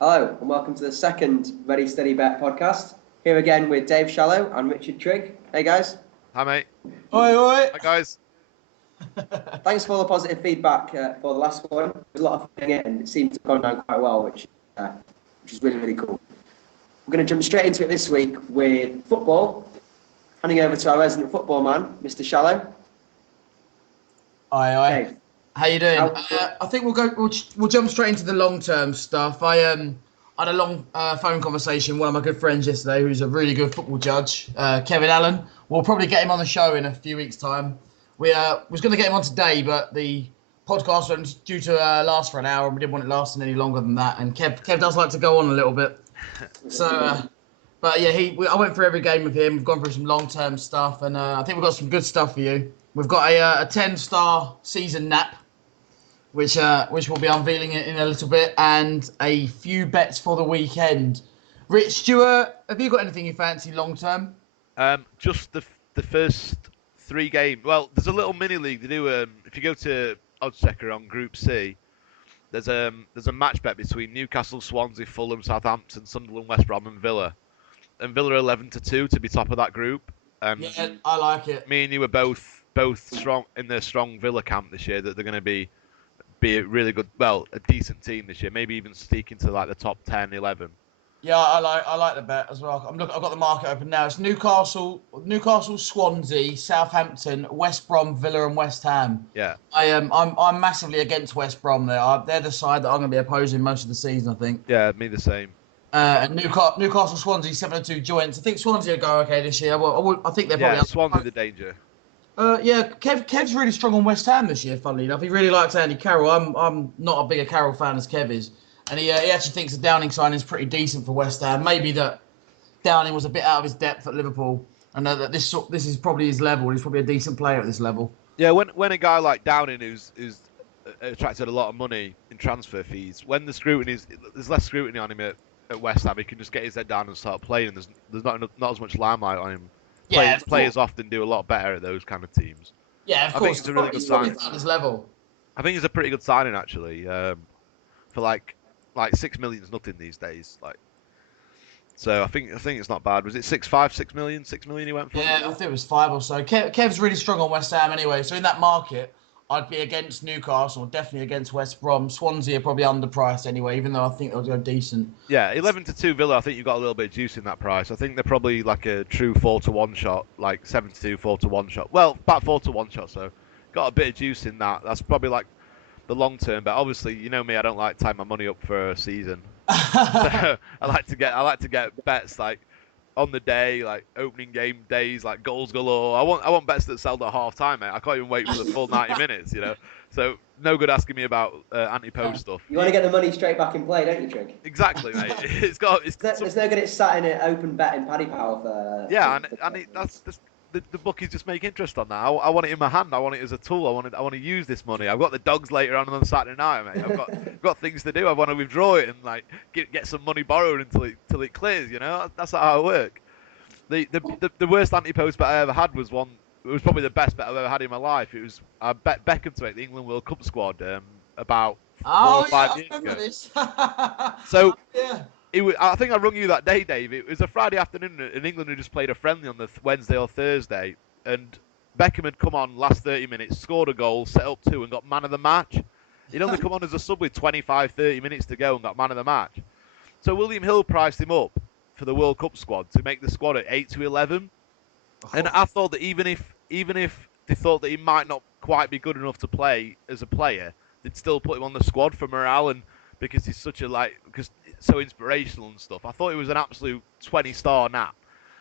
Hello, and welcome to the second Reddie Steady Bet podcast. Here again with Dave Shallow and Richard Trigg. Hey guys. Hi mate. Oi, oi. Hi guys. Thanks for all the positive feedback for the last one. There was a lot of fun in it, and it seemed to have gone down quite well, which is really, really cool. We're going to jump straight into it this week with football. Handing over to our resident football man, Mr. Shallow. Aye. Dave. How you doing? I think we'll jump straight into the long-term stuff. I had a long phone conversation with one of my good friends yesterday, who's a really good football judge, Kevin Allen. We'll probably get him on the show in a few weeks' time. We was going to get him on today, but the podcast was due to last for an hour, and we didn't want it lasting any longer than that. And Kev does like to go on a little bit. So, but yeah, I went through every game with him. We've gone through some long-term stuff, and I think we've got some good stuff for you. We've got a 10-star season nap, which we'll be unveiling in a little bit, and a few bets for the weekend. Rich, Stuart, have you got anything you fancy long term? Just the first 3 games. Well, there's a little mini league to do. If you go to Oddschecker on Group C, there's a match bet between Newcastle, Swansea, Fulham, Southampton, Sunderland, West Brom, and Villa. And Villa are 11-2 to be top of that group. Yeah, I like it. Me and you were both strong in the strong Villa camp this year, that they're going to be a really good, a decent team this year. Maybe even sneak into like the top 10, 11. Yeah, I like the bet as well. I've got the market open now. It's Newcastle, Swansea, Southampton, West Brom, Villa, and West Ham. Yeah. I'm massively against West Brom there. They're the side that I'm going to be opposing most of the season, I think. Yeah, me the same. And Newcastle, Swansea, 7-2 joints. I think Swansea will go okay this year. I think they're probably. Yeah, Swansea the danger. Kev's really strong on West Ham this year, funnily enough. He really likes Andy Carroll. I'm not a bigger Carroll fan as Kev is. And he actually thinks the Downing signing is pretty decent for West Ham. Maybe that Downing was a bit out of his depth at Liverpool, and that this is probably his level. He's probably a decent player at this level. Yeah, when a guy like Downing, who's attracted a lot of money in transfer fees, when there's less scrutiny on him at West Ham, he can just get his head down and start playing. And there's not as much limelight on him. Yeah, players often do a lot better at those kind of teams. Yeah, of course. I think it's a really good signing. At this level. I think it's a pretty good signing actually. For like 6 million is nothing these days. So I think it's not bad. Was it 6 million he went for? Yeah, I think it was 5 or so. Kev's really strong on West Ham anyway. So in that market, I'd be against Newcastle, definitely against West Brom. Swansea are probably underpriced anyway, even though I think they'll go decent. Yeah, 11-2 Villa. I think you've got a little bit of juice in that price. I think they're probably like a true 4-1 shot, like 7-2 4-1 shot. Well, about 4-1 shot. So got a bit of juice in that. That's probably like the long term. But obviously, you know me, I don't like to tie my money up for a season. So I like to get bets like on the day, like opening game days, like goals galore. I want bets that sell at half time, mate. I can't even wait for the full 90 minutes, you know. So no good asking me about anti-post stuff. You want to get the money straight back in play, don't you, Trigg? Exactly, mate. There's no good at sat in an open bet in Paddy Power for. Yeah, that's the bookies just make interest on that. I want it in my hand. I want it as a tool. I want to use this money. I've got the dogs later on Saturday night, mate. I've got things to do. I want to withdraw it and like get some money borrowed until it clears. You know, that's not how I work. The worst anti-post bet I ever had was one. It was probably the best bet I've ever had in my life. It was I bet Beckham to make the England World Cup squad about 4 or 5 years ago. This. So yeah. I think I rung you that day, Dave. It was a Friday afternoon, and England had just played a friendly on the Wednesday or Thursday, and Beckham had come on last 30 minutes, scored a goal, set up 2, and got man of the match. He'd only come on as a sub with 25, 30 minutes to go and got man of the match. So William Hill priced him up for the World Cup squad to make the squad at 8-11. And I thought that even if they thought that he might not quite be good enough to play as a player, they'd still put him on the squad for morale and because he's such a because it's so inspirational and stuff. I thought it was an absolute 20-star nap.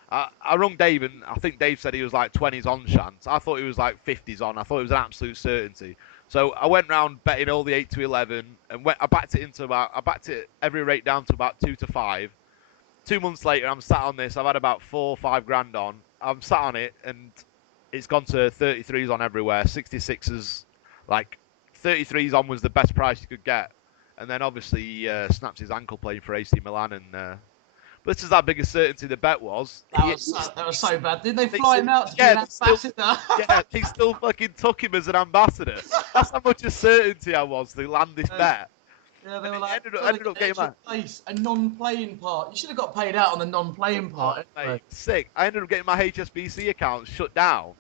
I rung Dave, and I think Dave said he was like 20s on chance. I thought he was like 50s on. I thought it was an absolute certainty. So I went round betting all the 8-11, and I backed it every rate down to about 2-5. 2 months later, I'm sat on this. I've had about 4 or 5 grand on. I'm sat on it, and it's gone to 33s on everywhere. 66s, like 33s on was the best price you could get. And then obviously he snapped his ankle playing for AC Milan, and but this is how big a certainty the bet was. That was so bad. Didn't they fly him out to be an ambassador? Yeah, he still fucking took him as an ambassador. That's how much a certainty I was to land this bet. Yeah, they were I like, ended up getting my place, a non-playing part. You should have got paid out on the non-playing part. Anyway. mate, sick. I ended up getting my HSBC account shut down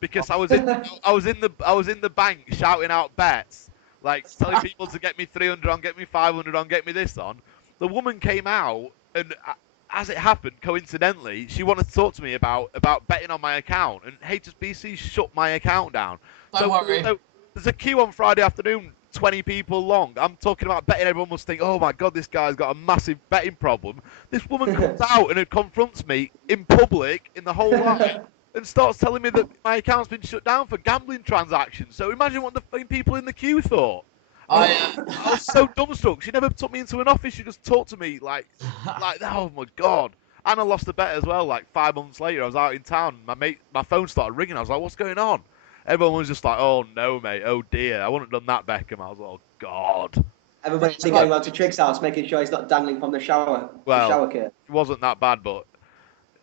because I was in the bank shouting out bets, like telling people to get me 300 on, get me 500 on, get me this on. The woman came out and. As it happened, coincidentally, she wanted to talk to me about betting on my account, and HSBC shut my account down. Don't worry. So there's a queue on Friday afternoon, 20 people long. I'm talking about betting. Everyone must think, oh my God, this guy's got a massive betting problem. This woman comes out and it confronts me in public, in the whole lot, and starts telling me that my account's been shut down for gambling transactions. So imagine what the fucking people in the queue thought. I was so dumbstruck. She never took me into an office. She just talked to me like oh my God. And I lost the bet as well. Like 5 months later, I was out in town. My phone started ringing. I was like, what's going on? Everyone was just like, oh no, mate. Oh dear. I wouldn't have done that, Beckham. I was like, oh God. Everybody's going round to Trigg's house, making sure he's not dangling from the shower. Well, the shower curtain. It wasn't that bad, but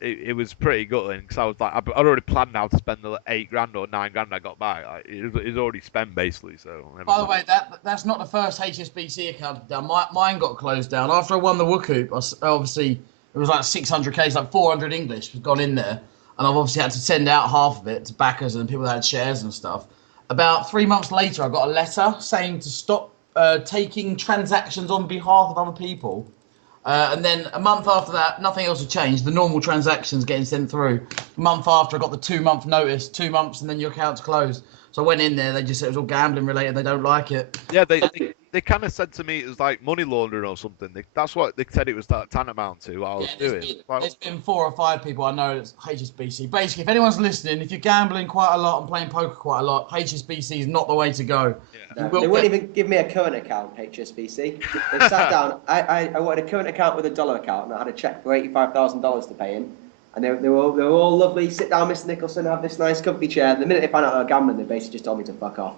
it was pretty gutting because I was like, I'd already planned now to spend the $8,000 or $9,000 I got back. Like, it was already spent basically. So. By the way, that's not the first HSBC account done. Mine got closed down after I won the Wookoop. Obviously, it was like 600k, like 400 English was gone in there, and I've obviously had to send out half of it to backers and people that had shares and stuff. About 3 months later, I got a letter saying to stop taking transactions on behalf of other people. And then a month after that, nothing else had changed. The normal transactions getting sent through. A month after, I got the 2-month notice, 2 months, and then your account's closed. So I went in there. They just said it was all gambling related. They don't like it. Yeah, they kind of said to me it was like money laundering or something. That's what they said it was tantamount to. What I was doing. There's been 4 or 5 people I know that's HSBC. Basically, if anyone's listening, if you're gambling quite a lot and playing poker quite a lot, HSBC is not the way to go. Yeah. No, they wouldn't even give me a current account, HSBC. They sat down. I wanted a current account with a dollar account, and I had a cheque for $85,000 to pay in. And they were all lovely. Sit down, Mr. Nicholson, have this nice comfy chair. And the minute they found out I was gambling, they basically just told me to fuck off.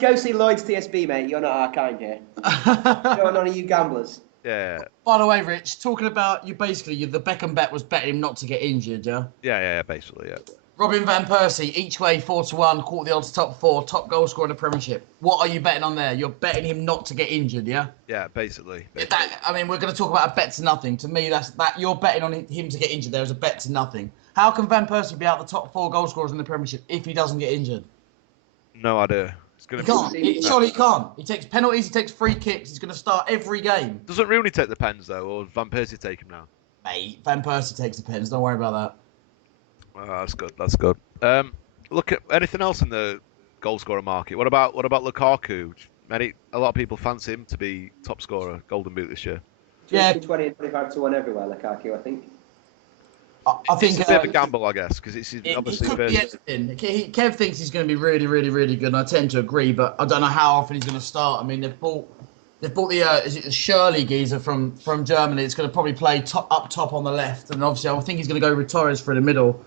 Go see Lloyd's TSB, mate. You're not our kind here. You're none of you gamblers. Yeah. By the way, Rich, talking about the Beckham bet was betting him not to get injured, yeah? Yeah, basically, yeah. Robin Van Persie, each way 4-1, caught the odds top 4, top goal scorer in the Premiership. What are you betting on there? You're betting him not to get injured, yeah? Yeah, basically. We're going to talk about a bet to nothing. To me, that's you're betting on him to get injured. There's a bet to nothing. How can Van Persie be out the top 4 goal scorers in the Premiership if he doesn't get injured? No idea. He can't. Surely he can't. He takes penalties. He takes free kicks. He's going to start every game. Doesn't Rooney take the pens though, or Van Persie take him now? Mate, Van Persie takes the pens. Don't worry about that. Oh, that's good. That's good. Look at anything else in the goal scorer market. What about Lukaku? A lot of people fancy him to be top scorer, Golden Boot this year. Yeah, 20 and 25 to 1 everywhere, Lukaku. I think. I think it's a bit of a gamble, I guess, because it's obviously could be anything. Kev thinks he's going to be really, really, really good, and I tend to agree. But I don't know how often he's going to start. I mean, they've bought the Shirley geezer from Germany. It's going to probably play up top on the left, and obviously I think he's going to go with Torres for the middle.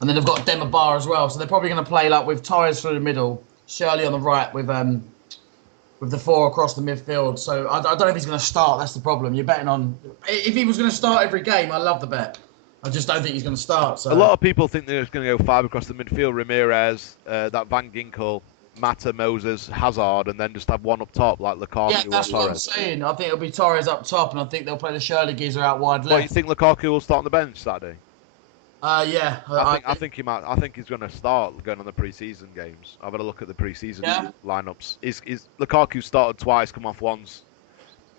And then they've got Demba Ba as well, so they're probably going to play like with Torres through the middle, Shirley on the right with the 4 across the midfield. So I don't know if he's going to start. That's the problem. You're betting on if he was going to start every game. I love the bet. I just don't think he's going to start. So a lot of people think they're going to go 5 across the midfield: Ramirez, that Van Ginkel, Mata, Moses, Hazard, and then just have 1 up top like Lukaku. Yeah, that's what I'm saying. I think it'll be Torres up top, and I think they'll play the Shirley geezer out wide left. What, you think Lukaku will start on the bench Saturday? Yeah. I think he might. I think he's going to start going on the pre-season games. I've had a look at the pre-season lineups. Is Lukaku started twice, come off once.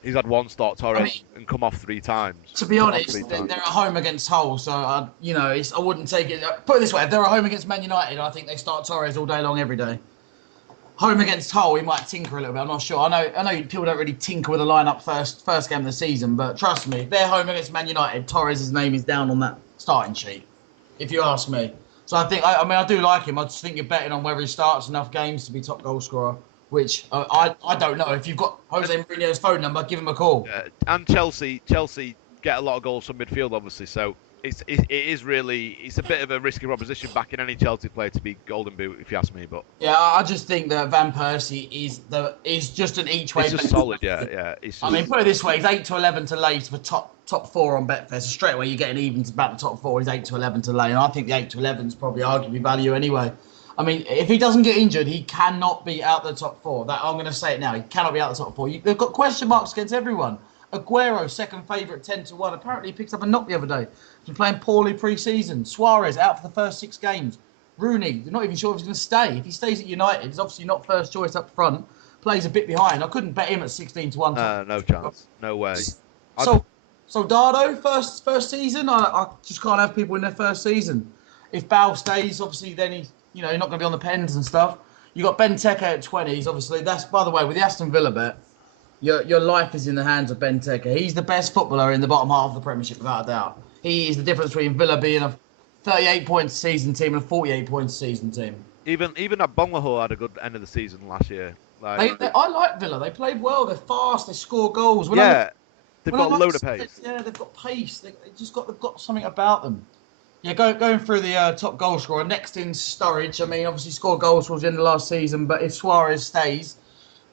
He's had 1 start, Torres, and come off 3 times. To be honest, they're at home against Hull, so I wouldn't take it. Put it this way: if they're at home against Man United, I think they start Torres all day long, every day. Home against Hull, he might tinker a little bit. I'm not sure. I know people don't really tinker with the lineup first game of the season, but trust me, if they're home against Man United, Torres' name is down on that starting sheet. If you ask me. So I think, I do like him. I just think you're betting on whether he starts enough games to be top goal scorer, which I don't know. If you've got Jose Mourinho's phone number, give him a call. And Chelsea get a lot of goals from midfield, obviously. So it's a bit of a risky proposition backing any Chelsea player to be Golden Boot, if you ask me. But yeah, I just think that Van Persie is just an each way. It's just solid, yeah. I mean, put it this way: he's 8 to 11 to lay for top 4 on Betfair. So straight away you're getting even to about the top 4. He's 8 to 11 to lay, and I think the 8 to 11 is probably arguably value anyway. I mean, if he doesn't get injured, he cannot be out the top 4. That I'm going to say it now. He cannot be out the top 4. They've got question marks against everyone. Aguero, second favourite, 10-1. Apparently, he picked up a knock the other day. He's been playing poorly pre-season. Suarez out for the first 6 games. Rooney, they're not even sure if he's going to stay. If he stays at United, he's obviously not first choice up front. Plays a bit behind. I couldn't bet him at 16-1. No chance. No way. So Dardo, first season. I just can't have people in their first season. If Bale stays, obviously, then he's you're not going to be on the pens and stuff. You got Benteke at 20s. Obviously, that's by the way with the Aston Villa bet. Your life is in the hands of Benteke. He's the best footballer in the bottom half of the Premiership, without a doubt. He is the difference between Villa being a 38-point season team and a 48-point season team. Even at Bongahor had a good end of the season last year. I like Villa. They played well. They're fast. They score goals. They've got a load of pace. Yeah, they've got pace. They've got something about them. Yeah, going through the top goal scorer. Next in Sturridge. I mean, obviously scored goals towards the end of last season, but if Suarez stays,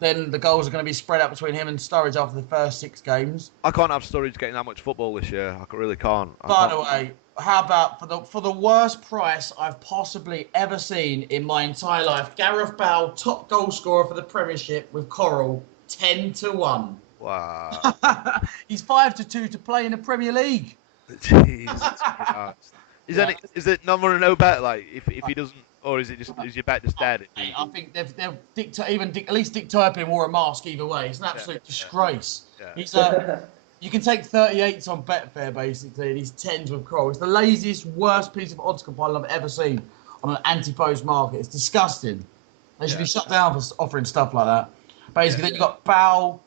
then the goals are going to be spread out between him and Sturridge after the first 6 games. I can't have Sturridge getting that much football this year. I really can't. By the way, how about for the worst price I've possibly ever seen in my entire life, Gareth Bale, top goal scorer for the Premiership with Coral, 10-1. Wow. He's 5-2 to play in the Premier League. Jesus Christ. Is it no more than no bet? Like if he doesn't, or is your bet just dead? I think at least Dick Turpin wore a mask either way. It's an absolute disgrace. Yeah. He's you can take 38s on Betfair basically, and he's 10s with Kroll. It's the laziest, worst piece of odds compiling I've ever seen on an anti-post market. It's disgusting. They should be shut down for offering stuff like that. Basically, then you got Bale,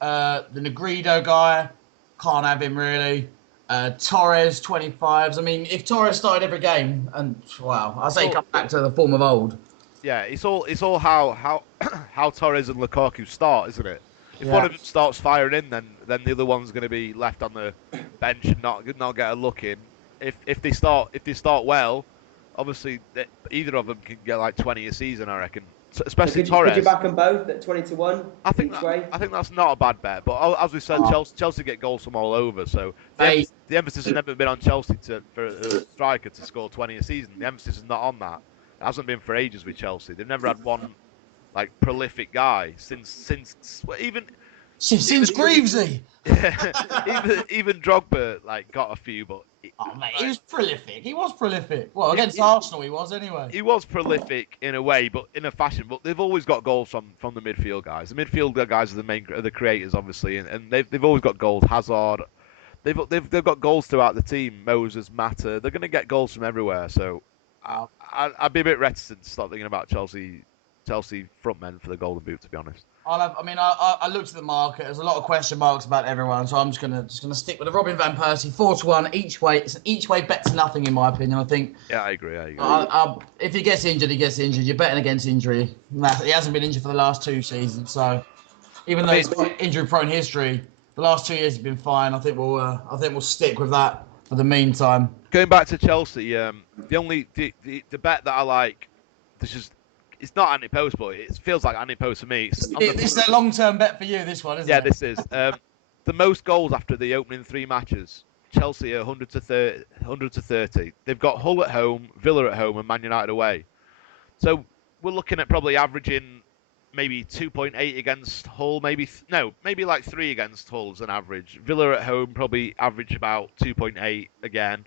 the Negredo guy, can't have him really. Torres, 25s. I mean, if Torres started every game, and wow, I say come back to the form of old. Yeah, it's all how Torres and Lukaku start, isn't it? If one of them starts firing in, then the other one's going to be left on the bench and not get a look in. If they start well, obviously either of them can get like 20 a season, I reckon. Especially Torres. Could you back them both at 20-1? I think that's not a bad bet. But as we said, Chelsea get goals from all over. So the emphasis has never been on Chelsea for a striker to score 20 a season. The emphasis is not on that. It hasn't been for ages with Chelsea. They've never had one like prolific guy since Greavesy. Yeah, even Drogba like got a few, but he was prolific. He was prolific. Well, against Arsenal, he was anyway. He was prolific in a way, but in a fashion. But they've always got goals from the midfield guys. The midfield guys are the creators, obviously, and they've always got goals. Hazard, they've got goals throughout the team. Moses, Mata, they're going to get goals from everywhere. So I'd be a bit reticent to start thinking about Chelsea front men for the Golden Boot, to be honest. I looked at the market. There's a lot of question marks about everyone, so I'm just gonna stick with the Robin van Persie 4-1 each way. It's an each way bet to nothing in my opinion. I think. Yeah, I agree. If he gets injured, he gets injured. You're betting against injury. He hasn't been injured for the last 2 seasons, so even though he's got injury-prone history, the last 2 years he's been fine. I think we'll stick with that for the meantime. Going back to Chelsea, the bet that I like, it's not anti-post, but it feels like anti-post for me. This is a long-term bet for you, this one, isn't it? Yeah, this is. The most goals after the opening 3 matches, Chelsea are 100 to 30. They've got Hull at home, Villa at home, and Man United away. So we're looking at probably averaging maybe 2.8 against Hull, maybe like 3 against Hull as an average. Villa at home probably average about 2.8 again.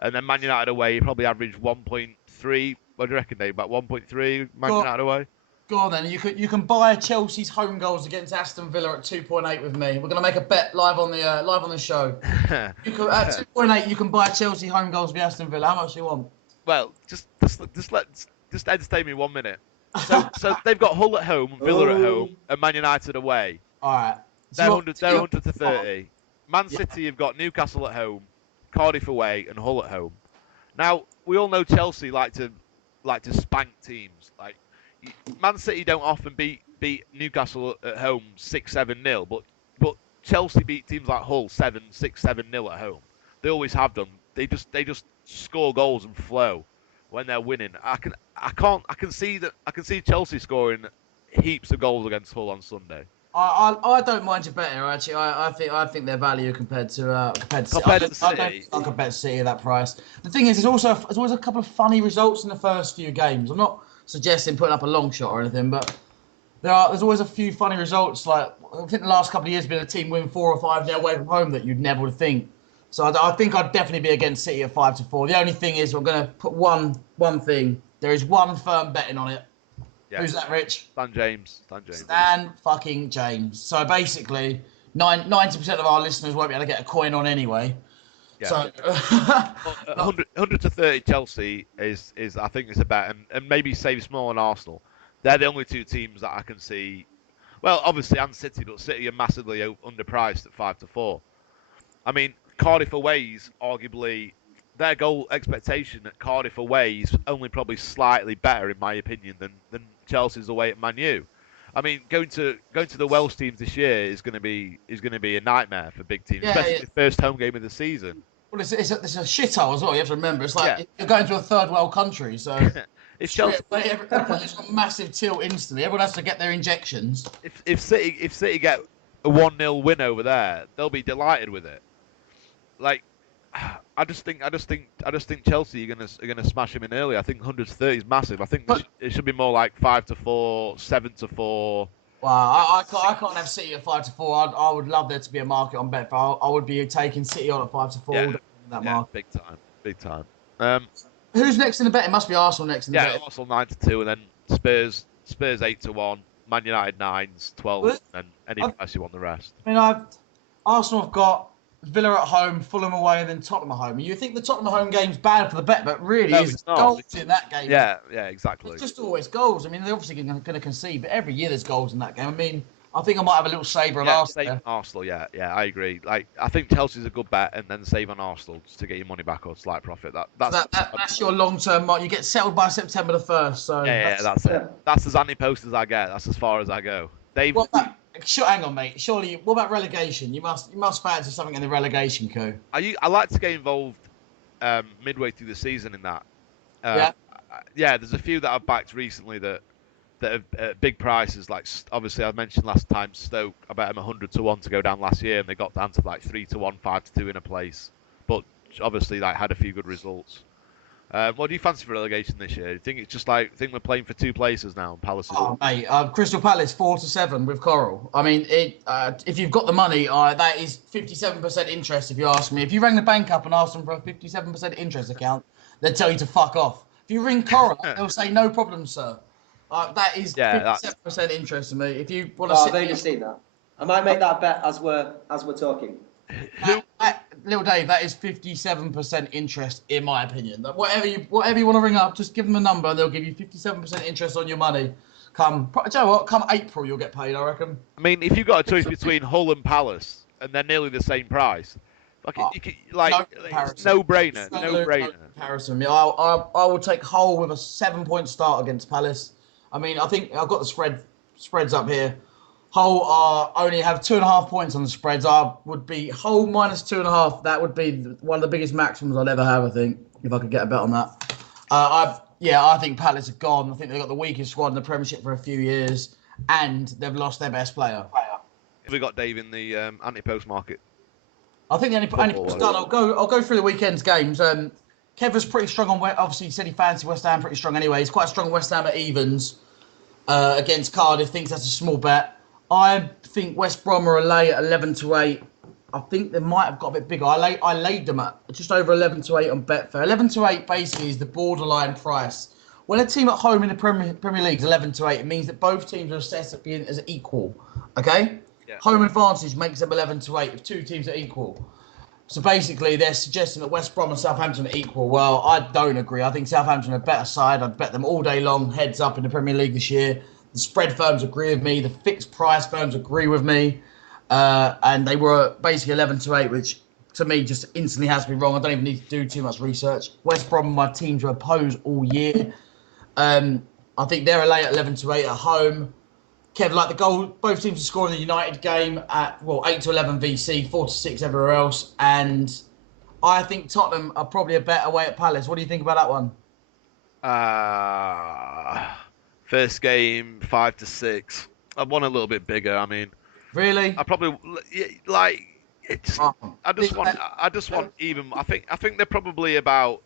And then Man United away probably average 1.3. What do you reckon, Dave? About 1.3 Man United away? Go on then. You can buy Chelsea's home goals against Aston Villa at 2.8 with me. We're going to make a bet live on the show. At 2.8, you can buy Chelsea home goals for Aston Villa. How much do you want? Well, just entertain me 1 minute. So they've got Hull at home, Villa at home, and Man United away. All right. They're 100 to 30. Man City have got Newcastle at home, Cardiff away, and Hull at home. Now we all know Chelsea like to spank teams. Like Man City don't often beat Newcastle at home 6-7-0, but Chelsea beat teams like Hull 6-7-0 at home. They always have done. They just score goals and flow when they're winning. I can see Chelsea scoring heaps of goals against Hull on Sunday. I don't mind your betting. Actually, I think their value compared to City. I can bet City at that price. The thing is, there's always a couple of funny results in the first few games. I'm not suggesting putting up a long shot or anything, but there's always a few funny results. Like I think the last couple of years been a team win 4 or 5 away from home that you'd never would think. So I think I'd definitely be against City at 5-4. The only thing is we're going to put one thing. There is one firm betting on it. Yeah. Who's that, Rich? Stan James. Stan fucking James. So basically, 90% of our listeners won't be able to get a coin on anyway. Yeah. So 100 to 30 Chelsea is I think is a bet, and maybe save small on Arsenal. They're the only 2 teams that I can see. Well, obviously, and City, but City are massively underpriced at 5-4. I mean, Cardiff aways, arguably, their goal expectation at Cardiff away is only probably slightly better, in my opinion, than Chelsea's away at Man U. I mean, going to the Welsh teams this year is going to be a nightmare for big teams, especially the first home game of the season. Well, it's a shithole as well. You have to remember, it's like you're going to a third world country, so it's Chelsea. It's a massive tilt instantly. Everyone has to get their injections. If City get a 1-0 win over there, they'll be delighted with it. Like, I just think Chelsea are gonna smash him in early. I think 100 to 30 is massive. I think it should be more like 5-4, 7-4. Wow, I can't have City at 5-4. I would love there to be a market on Betfair. I would be taking City on at 5-4. Yeah, that market. Big time. Who's next in the bet? It must be Arsenal next in the bet. Yeah, Arsenal 9-2, and then Spurs 8-1, Man United 9s, 12, and any price you want the rest. I mean, Arsenal have got Villa at home, Fulham away, and then Tottenham at home. You think the Tottenham home game's bad for the bet, but really it's goals in that game. Yeah, exactly. It's just always goals. I mean, they're obviously going to concede, but every year there's goals in that game. I mean, I think I might have a little saver on Arsenal. Arsenal, yeah, I agree. Like, I think Chelsea's a good bet, and then save on Arsenal just to get your money back or slight profit. That's your long-term mark. You get settled by September the 1st. So that's it. That's as anti-post as I get. That's as far as I go. Hang on, mate. Surely, what about relegation? You must fancy something in the relegation coup. I like to get involved midway through the season in that. There's a few that I've backed recently that have big prices. Like, obviously, I mentioned last time Stoke. I bet them 100 to 1 to go down last year, and they got down to like 3-1, 5-2 in a place. But obviously, like, had a few good results. What do you fancy for relegation this year? Do you think it's just like we're playing for 2 places now, Palace? Oh, mate, Crystal Palace 4-7 with Coral. I mean, if you've got the money, that is 57% interest. If you ask me, if you rang the bank up and asked them for a 57% interest account, they'd tell you to fuck off. If you ring Coral, they'll say no problem, sir. That is 57% interest to me. If you want to, I've only seen that. I might make that bet as we're talking. Little Dave, that is 57% interest, in my opinion. Whatever you want to ring up, just give them a number, and they'll give you 57% interest on your money. Do you know what? Come April, you'll get paid, I reckon. I mean, if you've got a choice between Hull and Palace, and they're nearly the same price, no brainer. No comparison. I will take Hull with a 7-point start against Palace. I mean, I think I've got the spreads up here. Hull only have 2.5 points on the spreads. I would be Hull minus 2.5. That would be one of the biggest maximums I'd ever have, I think, if I could get a bet on that. I think Palace are gone. I think they've got the weakest squad in the Premiership for a few years, and they've lost their best player. Have we got Dave in the anti-post market? I think the anti-post done. I'll go through the weekend's games. Kev was pretty strong on. Obviously, he said he fancied West Ham pretty strong anyway. He's quite strong on West Ham at evens against Cardiff. Thinks that's a small bet. I think West Brom are lay at 11-8. I think they might have got a bit bigger. I laid them at just over 11-8 on Betfair. 11-8 basically is the borderline price. When a team at home in the Premier League is 11-8, it means that both teams are assessed at being as equal. Okay? Yeah. Home advantage makes them 11-8 if 2 teams are equal. So basically, they're suggesting that West Brom and Southampton are equal. Well, I don't agree. I think Southampton are a better side. I'd bet them all day long, heads up in the Premier League this year. The spread firms agree with me. The fixed price firms agree with me. And they were basically 11-8, which to me just instantly has to be wrong. I don't even need to do too much research. West Brom are my team to oppose all year. I think they're lay at 11-8 at home. Kev, like the goal, both teams to score in the United game at 8-11 VC, 4-6 everywhere else. And I think Tottenham are probably a better way at Palace. What do you think about that one? First game, 5-6. I want a little bit bigger. I mean, really? I probably like. I just want even. I think they're probably about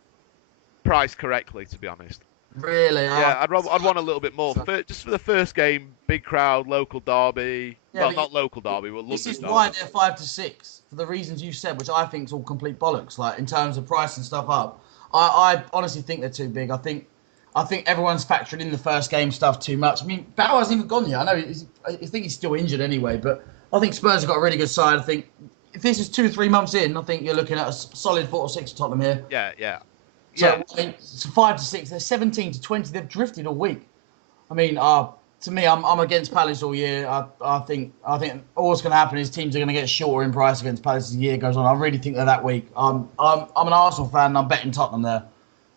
priced correctly, to be honest. Really? Yeah, I'd want a little bit more. Just for the first game, big crowd, local derby. Yeah, Well, not local derby, but London this is derby. why they're 5 to 6 for the reasons you said, which I think is all complete bollocks. Like in terms of pricing stuff up, I honestly think they're too big. I think everyone's factoring in the first game stuff too much. I mean, Bow hasn't even gone yet. I know I think he's still injured anyway, but I think Spurs have got a really good side. I think if this is 2-3 months in, I think you're looking at a solid 4 or 6 at Tottenham here. Yeah. So I mean, it's 5 to 6. They're 17 to 20. They've drifted all week. I mean, to me, I'm against Palace all year. I think all that's going to happen is teams are going to get shorter in price against Palace as the year goes on. I really think they're that weak. I'm an Arsenal fan, and I'm betting Tottenham there.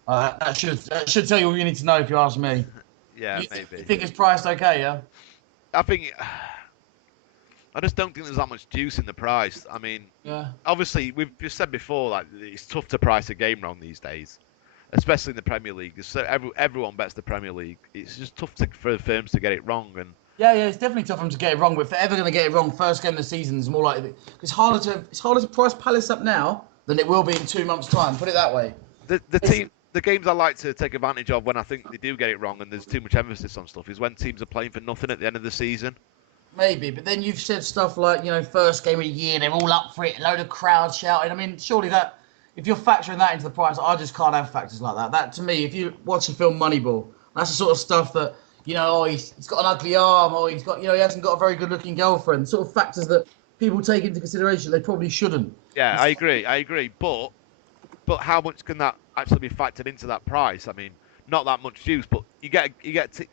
That should tell you all you need to know if you ask me. Yeah, maybe. You think it's priced okay? Yeah. I just don't think there's that much juice in the price. I mean, obviously we've just said before, like it's tough to price a game wrong these days, especially in the Premier League. So everyone bets the Premier League. It's just tough for firms to get it wrong. And yeah, it's definitely tough for them to get it wrong. But if they're ever going to get it wrong, first game of the season is more likely. It's harder to price Palace up now than it will be in 2 months' time. Put it that way. The games I like to take advantage of when I think they do get it wrong and there's too much emphasis on stuff is when teams are playing for nothing at the end of the season. Maybe, but then you've said stuff like, first game of the year, they're all up for it, a load of crowds shouting. I mean, surely if you're factoring that into the price, I just can't have factors like that. That, to me, if you watch the film Moneyball, that's the sort of stuff that, he's got an ugly arm, or he hasn't got a very good-looking girlfriend. Sort of factors that people take into consideration. They probably shouldn't. Yeah, I agree. But how much can that actually be factored into that price? I mean, not that much juice, but you get.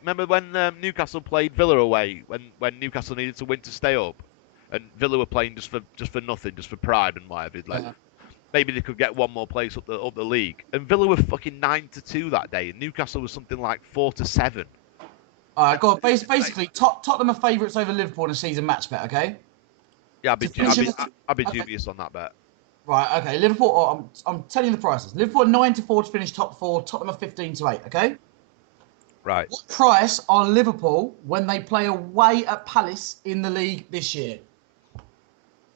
Remember when Newcastle played Villa away when Newcastle needed to win to stay up, and Villa were playing just for nothing, just for pride and whatever. Maybe they could get one more place up the league, and Villa were fucking 9-2 that day, and Newcastle was something like 4-7. All right, go on. Basically, Tottenham are favourites over Liverpool in a season match bet. Okay. Yeah, I'd be dubious on that bet. Right, okay. Liverpool, I'm telling you the prices. Liverpool 9-4 to finish top 4. Tottenham 15-8. Okay. Right. What price are Liverpool when they play away at Palace in the league this year?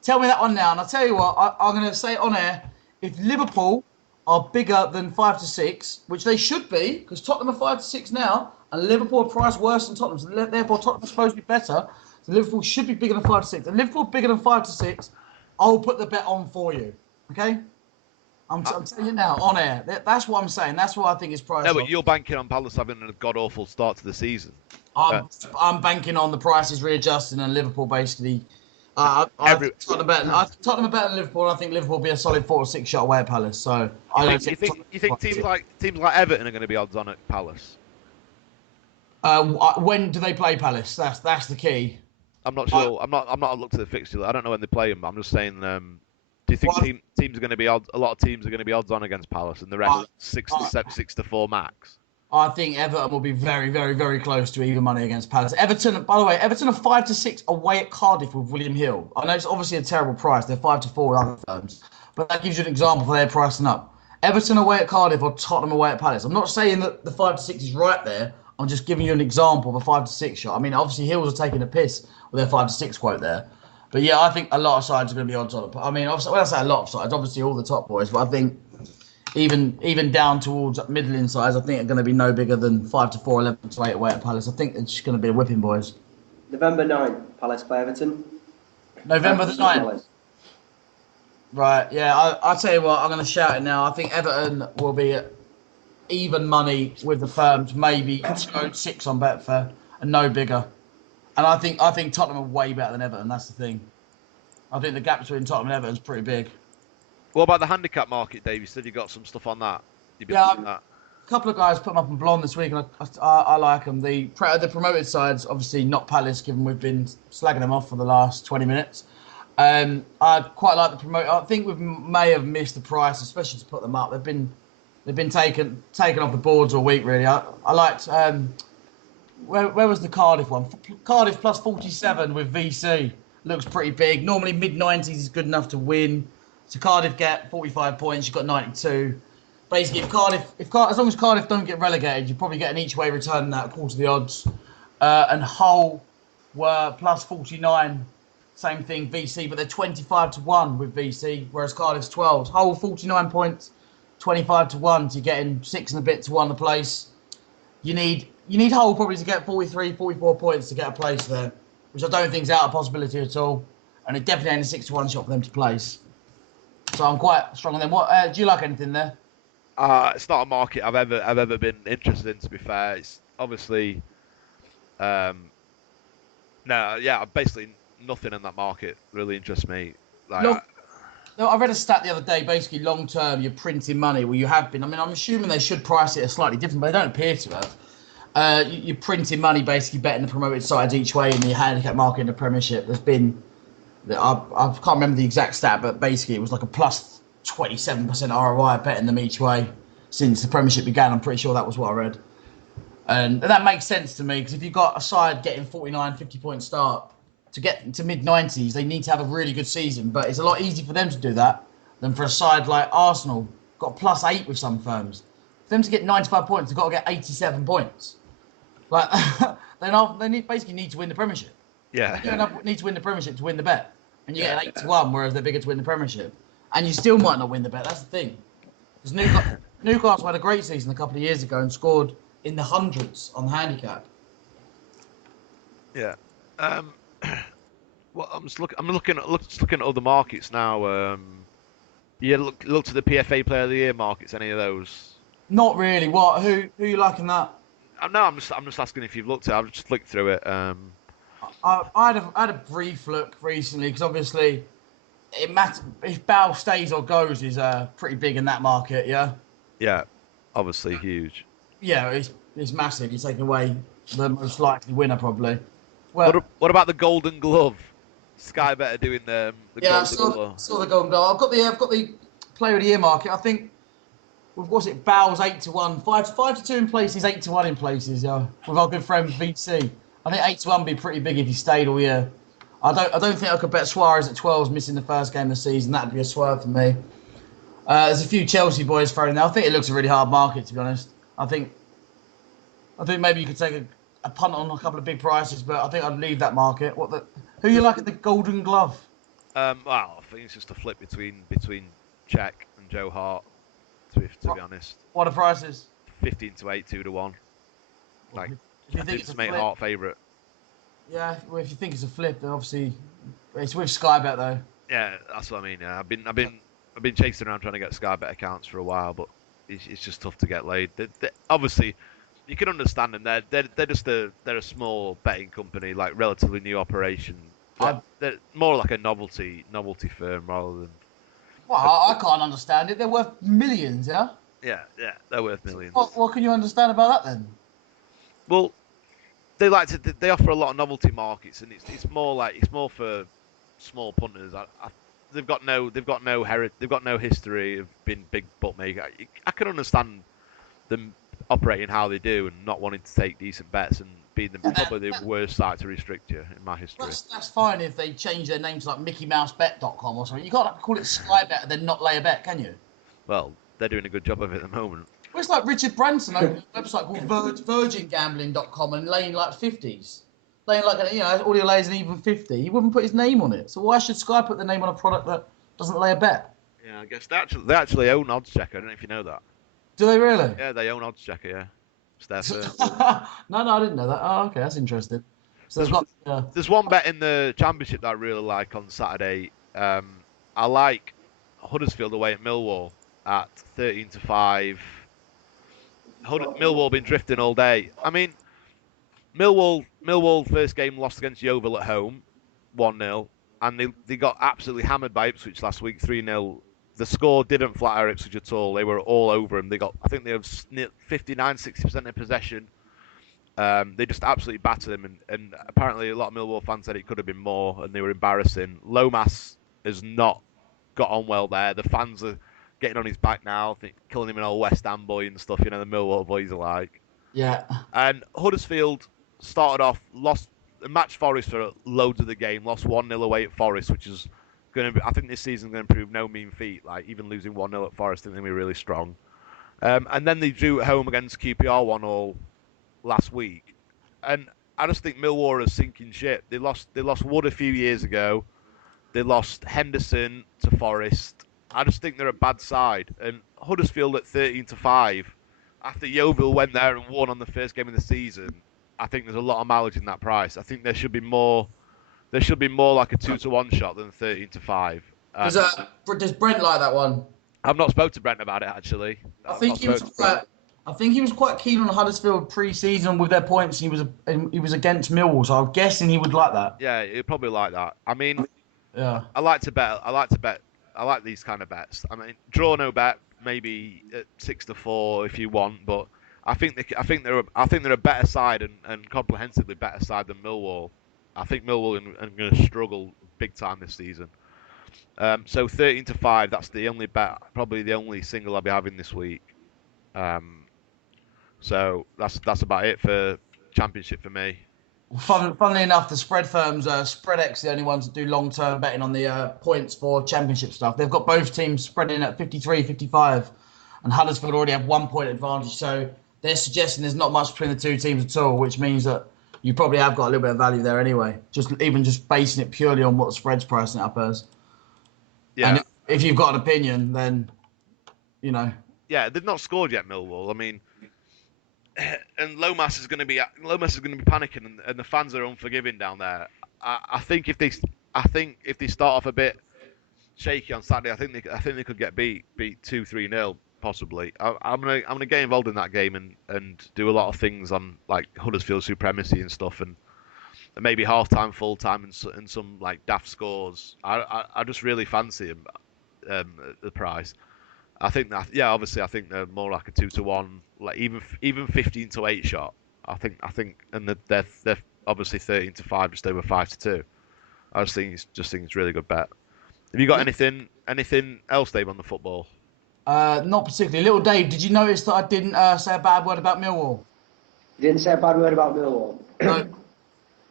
Tell me that one now, and I'll tell you what. I'm going to say it on air. If Liverpool are bigger than 5 to 6, which they should be, because Tottenham are 5 to 6 now, and Liverpool are priced worse than Tottenham, so therefore Tottenham is supposed to be better. So Liverpool should be bigger than 5 to 6. And Liverpool bigger than 5 to 6. I'll put the bet on for you, okay? I'm telling you now, on air. That's what I'm saying. That's what I think is priced. No, but you're banking on Palace having a god-awful start to the season. I'm banking on the prices readjusting and Liverpool basically. Tottenham are better than Liverpool. I think Liverpool will be a solid 4 or 6 shot away at Palace. So you think teams like Everton are going to be odds on at Palace? When do they play Palace? That's the key. I'm not sure. I'm not looked at the fixture. I don't know when they play them. But I'm just saying. Do you think teams are going to be odds? A lot of teams are going to be odds on against Palace, and the rest 6-4 max. I think Everton will be very, very, very close to even money against Palace. Everton, by the way, Everton are 5 to 6 away at Cardiff with William Hill. I know it's obviously a terrible price. They're 5 to 4 with other firms, but that gives you an example for their pricing up. Everton away at Cardiff or Tottenham away at Palace. I'm not saying that the 5 to 6 is right there. I'm just giving you an example of a 5 to 6 shot. I mean, obviously Hills are taking a piss with their 5 to 6 quote there. But yeah, I think a lot of sides are going to be odds on it. I mean, obviously, when I say a lot of sides, obviously all the top boys, but I think even down towards middling sides, I think are going to be no bigger than 5 to 4, 11 to 8 away at Palace. I think it's just going to be a whipping, boys. November 9th, Palace play Everton. November the 9th. Right, yeah, I'll tell you what, I'm going to shout it now. I think Everton will be at even money with the firms, maybe 6 on Betfair, and no bigger. And I think Tottenham are way better than Everton. That's the thing. I think the gap between Tottenham and Everton is pretty big. What about the handicap market, Dave? You said you got some stuff on that. Yeah, a couple of guys put them up on Blonde this week, and I like them. The promoted side's obviously not Palace, given we've been slagging them off for the last 20 minutes. I quite like the promoted. I think we may have missed the price, especially to put them up. They've been taken off the boards all week, really. I liked. Where was the Cardiff one? Cardiff plus 47 with VC. Looks pretty big. Normally mid-90s is good enough to win. So Cardiff get 45 points. You've got 92. Basically, as long as Cardiff don't get relegated, you probably get an each-way return in that, a quarter of the odds. And Hull were plus 49. Same thing, VC, but they're 25 to 1 with VC, whereas Cardiff's 12. Hull 49 points, 25 to 1. So you're getting 6 and a bit to 1 the place. you need Hull probably to get 43, 44 points to get a place there, which I don't think is out of possibility at all. And it definitely ain't a 6-1 shot for them to place. So I'm quite strong on them. What do you like anything there? It's not a market I've ever been interested in. To be fair, it's obviously, basically nothing in that market really interests me. Like, I read a stat the other day. Basically, long term, you're printing money. Well, you have been. I mean, I'm assuming they should price it slightly different, but they don't appear to have. You're printing money, basically betting the promoted sides each way in the handicap market in the Premiership. There's been, I can't remember the exact stat, but basically it was like a plus 27% ROI betting them each way since the Premiership began. I'm pretty sure that was what I read. And that makes sense to me because if you've got a side getting 49, 50 point start, to get to mid-90s, they need to have a really good season. But it's a lot easier for them to do that than for a side like Arsenal, got +8 with some firms. For them to get 95 points, they've got to get 87 points. Like, they basically need to win the Premiership. yeah. You need to win the Premiership to win the bet. And you get an 8-1, whereas they're bigger to win the Premiership. And you still might not win the bet. That's the thing. Because Newcastle had a great season a couple of years ago and scored in the hundreds on the handicap. Yeah. Well, I'm looking at other markets now. Look to the PFA Player of the Year markets. Any of those? Not really. What? Who you liking that? No, I'm just asking if you've looked at it. I've just flicked through it. I had a brief look recently because obviously it matters if Bale stays or goes is pretty big in that market. Yeah. Yeah, obviously huge. Yeah, it's massive. You're taking away the most likely winner probably. Well, What about the Golden Glove? Sky Bet are doing the yeah, Golden Glove. saw the Golden Glove. I've got the Player of the Year market. I think what's it? Bale's 8-1, 5-2 in places, 8-1 in places. Yeah, with our good friend VC. I think 8-1 would be pretty big if he stayed all year. I don't think I could bet Suarez at 12s missing the first game of the season. That'd be a swerve for me. There's a few Chelsea boys thrown in there. I think it looks a really hard market to be honest. I think maybe you could take a punt on a couple of big prices, but I think I'd leave that market. Who you like at the Golden Glove? Well, I think it's just a flip between Czech and Joe Hart. To be honest, What are prices? 15 to 8, 2 to 1. Like, If you I think think it's a mate flip, Hart favourite. yeah. Well, if you think it's a flip, then obviously it's with Sky Bet though. Yeah, that's what I mean. Yeah, I've been chasing around trying to get Sky Bet accounts for a while, but it's just tough to get laid. Obviously, you can understand them. They're a small betting company, like relatively new operation. They're more like a novelty firm rather than. Well, I can't understand it. They're worth millions, yeah. Yeah, they're worth millions. What can you understand about that then? Well, they offer a lot of novelty markets, and it's more for small punters. They've got no history of being big bookmaker. I can understand them operating how they do and not wanting to take decent bets and being probably the worst site to restrict you in my history. That's fine if they change their name to like MickeyMouseBet.com or something. You can't call it Sky Bet and then not lay a bet, can you? Well, they're doing a good job of it at the moment. Well, it's like Richard Branson opened a website called VirginGambling.com and laying like 50s. Laying like, all your lays an even 50. He wouldn't put his name on it. So why should Sky put the name on a product that doesn't lay a bet? Yeah, I guess they actually own Oddschecker. I don't know if you know that. Do they really? Yeah, they own Oddschecker, yeah. It's their firm. No, I didn't know that. Oh, okay, that's interesting. So there's one bet in the Championship that I really like on Saturday. I like Huddersfield away at Millwall at 13 to 5. Millwall been drifting all day. I mean, Millwall first game lost against Yeovil at home, 1-0, and they got absolutely hammered by Ipswich last week, 3-0. The score didn't flatter Ipswich at all. They were all over them. I think they have 59-60% in possession. They just absolutely battered them, and apparently a lot of Millwall fans said it could have been more, and they were embarrassing. Lomas has not got on well there. The fans are getting on his back now, killing him an old West Ham boy and stuff. The Millwall boys are like. Yeah. And Huddersfield started off, matched Forest for loads of the game, lost 1-0 away at Forest, which is going to be, I think this season's going to prove no mean feat. Like, even losing 1-0 at Forest, I think they're going to be really strong. And then they drew at home against QPR 1-1 last week. And I just think Millwall are a sinking ship. They lost Wood a few years ago. They lost Henderson to Forest. I just think they're a bad side. And Huddersfield at 13 to 5 after Yeovil went there and won on the first game of the season, I think there's a lot of mileage in that price. I think there should be more. There should be more like a 2-1 shot than 13-5. Does Brent like that one? I've not spoke to Brent about it actually. I think he was quite keen on Huddersfield pre-season with their points. He was against Millwall, so I'm guessing he would like that. Yeah, he'd probably like that. I mean, yeah, I like to bet. I like these kind of bets. I mean, draw no bet, maybe at 6-4 if you want, but I think they're a better side and comprehensively better side than Millwall. I think Millwall are going to struggle big time this season. So 13-5, that's the only bet, probably the only single I'll be having this week. So that's about it for Championship for me. Funnily enough, the spread firms, SpreadX, the only ones that do long-term betting on the points for Championship stuff. They've got both teams spreading at 53, 55, and Huddersfield already have 1 point advantage. So they're suggesting there's not much between the two teams at all, which means that you probably have got a little bit of value there anyway. Just basing it purely on what the spread's pricing it up as. Yeah. And if you've got an opinion, then Yeah, they've not scored yet, Millwall. I mean, and Lomas is going to be panicking, and the fans are unforgiving down there. I think if they start off a bit shaky on Saturday, I think they could get beat 2-3-0 possibly. I'm gonna get involved in that game and do a lot of things on like Huddersfield supremacy and stuff, and maybe half time, full time, and some like daft scores. I just really fancy him at the price. I think that obviously I think they're more like a 2-1, like even 15-8 shot. I think and they're obviously 13-5, just over 5-2. I just think it's a really good bet. Have you got anything else, Dave, on the football? Not particularly. Little Dave, did you notice that I didn't say a bad word about Millwall? You didn't say a bad word about Millwall. No.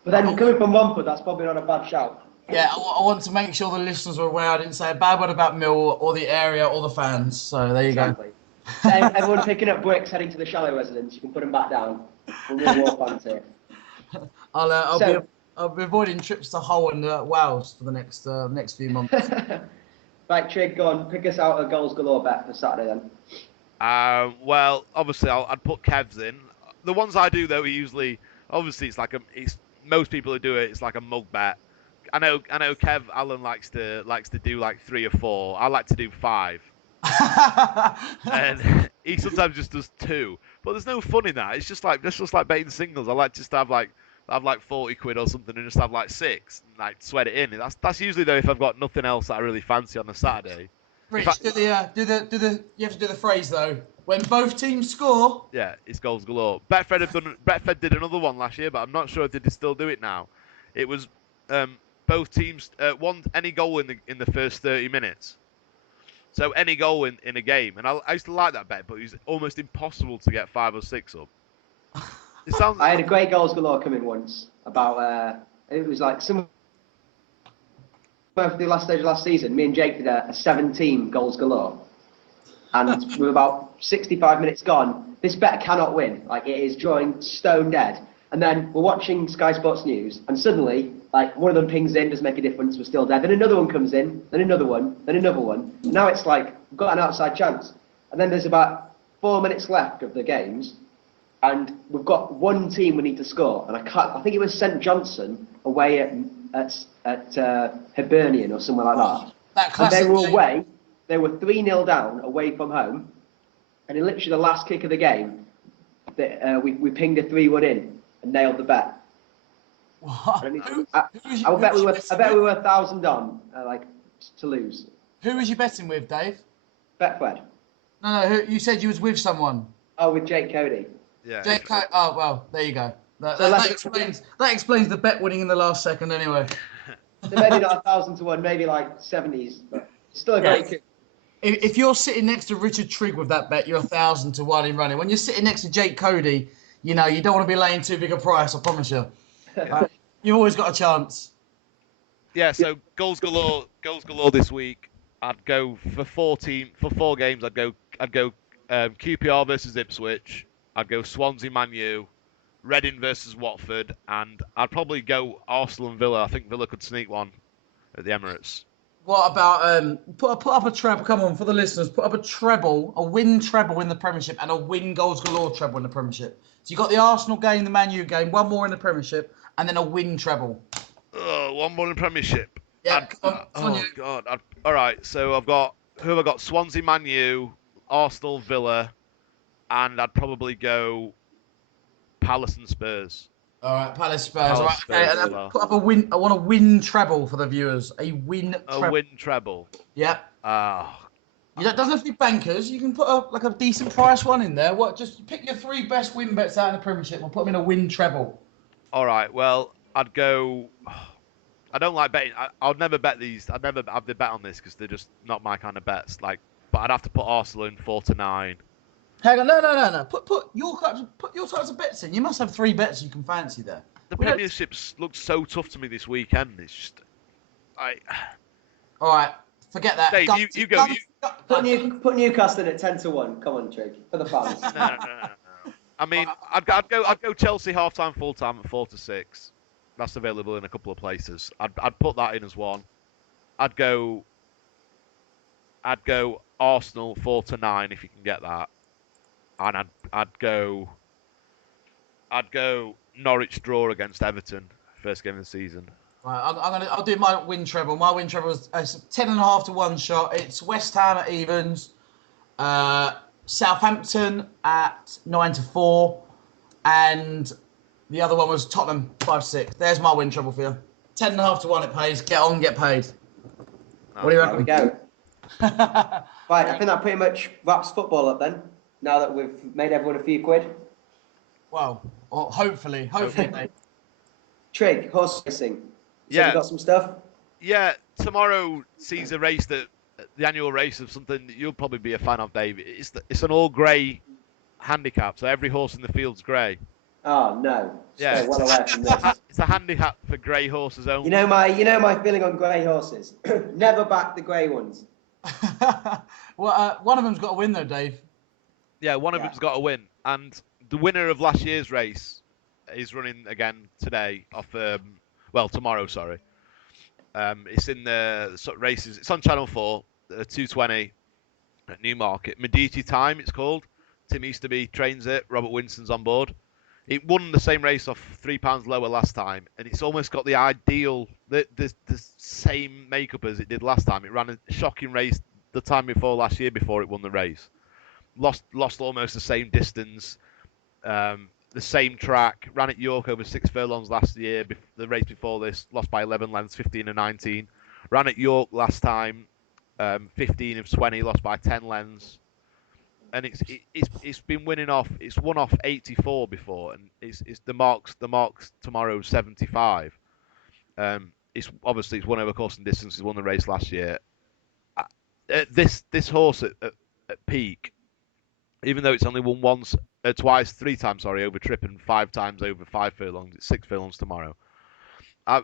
But then coming from Romford, that's probably not a bad shout. Yeah, I want to make sure the listeners are aware I didn't say a bad word about Millwall or the area or the fans. So there you go. So everyone picking up bricks heading to the Shallow residence, you can put them back down. We're Millwall fans here. I'll be avoiding trips to Hull and Wales for the next few months. Right, Trigg, go on. Pick us out a goals galore bet for Saturday then. Well, obviously I'd put Kev's in. The ones I do though are usually obviously it's most people who do it. It's like a mug bet. I know Kev Allen likes to do like 3 or 4. I like to do 5. And he sometimes just does 2. But there's no fun in that. It's just like betting singles. I like just to have like 40 quid or something and just have like 6 and like sweat it in. That's usually though if I've got nothing else that I really fancy on a Saturday. Rich, you have to do the phrase though. When both teams score. Yeah, it's goals galore. Betfred did another one last year, but I'm not sure if they still do it now. It was both teams any goal in the first 30 minutes. So any goal in a game, and I used to like that bet, but it was almost impossible to get 5 or 6 up. I had a great goals galore come in once about it was like some for the last stage of last season. Me and Jake did a 7-team goals galore, and with about 65 minutes gone, this bet cannot win. Like it is drawing stone dead. And then we're watching Sky Sports News, and suddenly, like one of them pings in, doesn't make a difference, we're still dead. Then another one comes in, then another one, then another one. And now it's like we've got an outside chance. And then there's about 4 minutes left of the games, and we've got one team we need to score. And I think it was St Johnson away at Hibernian or somewhere like that. That classic. And they were away. They were 3-0 down away from home, and in literally the last kick of the game, we pinged a 3-1 in. And nailed the bet. I bet we were 1,000 on, to lose. Who was you betting with, Dave? Betfred. No, you said you was with someone. Oh, with Jake Cody. Yeah. Jake Cody. Oh well, there you go. That explains the bet winning in the last second anyway. So maybe not 1,000 to 1, maybe like 70s, but still a great kick. If you're sitting next to Richard Trigg with that bet, you're 1,000 to 1 in running. When you're sitting next to Jake Cody, you don't want to be laying too big a price, I promise you. You've always got a chance. Yeah, so goals galore this week. I'd go for 4 games. I'd go QPR versus Ipswich. I'd go Swansea Man U, Reading versus Watford, and I'd probably go Arsenal and Villa. I think Villa could sneak one at the Emirates. What about put up a treble? Come on, for the listeners, put up a treble, a win treble in the Premiership, and a win goals galore treble in the Premiership. So you got the Arsenal game, the Man U game, one more in the Premiership, and then a win treble. Oh, one more in the Premiership. Yeah, come on, it's on you. God. All right, so I've got who have I got? Swansea, Man U, Arsenal, Villa, and I'd probably go Palace and Spurs. All right, Palace Spurs. All right, Spurs okay, as well. put up a win. I want a win treble for the viewers. A win treble. A win treble. Yeah. Ah. You know, it doesn't have to be bankers. You can put a decent price one in there. What? Just pick your 3 best win bets out in the Premiership. We'll put them in a win treble. All right. Well, I'd go. I don't like betting. I'll never bet these. I'd never have the bet on this because they're just not my kind of bets. Like, but I'd have to put Arsenal in 4-9. Hang on, no. Put your types of bets in. You must have 3 bets you can fancy there. The Premiership's looked so tough to me this weekend. It's just, All right, forget that. Dave, you go. Put Newcastle in at 10-1. Come on, Trigg, for the fans. No. I mean, I'd go Chelsea half-time, full-time at 4-6. That's available in a couple of places. I'd put that in as one. I'd go Arsenal 4-9 if you can get that, and I'd go Norwich draw against Everton first game of the season. Right, I'll do my win treble. My win treble is 10.5 to 1 shot. It's West Ham at evens, Southampton at 9-4, and the other one was Tottenham 5-6. There's my win treble for you. 10.5 to 1 it pays. Get on, get paid. What do you reckon? There we go. Right, I think that pretty much wraps football up then. Now that we've made everyone a few quid. Well, hopefully, mate. Trigg, horse racing. So Yeah. you got some stuff? Yeah, tomorrow sees a race the annual race of something that you'll probably be a fan of, Dave. It's an all grey handicap, so every horse in the field's grey. Oh no. Yeah. Stay well away from this. It's a handicap for grey horses only. You know my feeling on grey horses. Never back the grey ones. Well, one of them's got to win though, Dave. Yeah, one of them's got to win, and the winner of last year's race is running again today tomorrow. Sorry. It's in the races. It's on Channel 4, 2:20 at Newmarket. Medici Time, it's called. Tim Easterby trains it. Robert Winston's on board. It won the same race off £3 lower last time, and it's almost got the same makeup as it did last time. It ran a shocking race the time before last year before it won the race. Lost almost the same distance, the same track. Ran at York over 6 furlongs last year. The race before this, lost by 11 lengths, 15 and 19. Ran at York last time, 15 of 20, lost by 10 lengths. And it's been winning off. It's won off 84 before, and it's the marks tomorrow 75. It's won over course and distance. It's won the race last year. This horse at peak, even though it's only won three times over trip and 5 times over 5 furlongs. It's 6 furlongs tomorrow.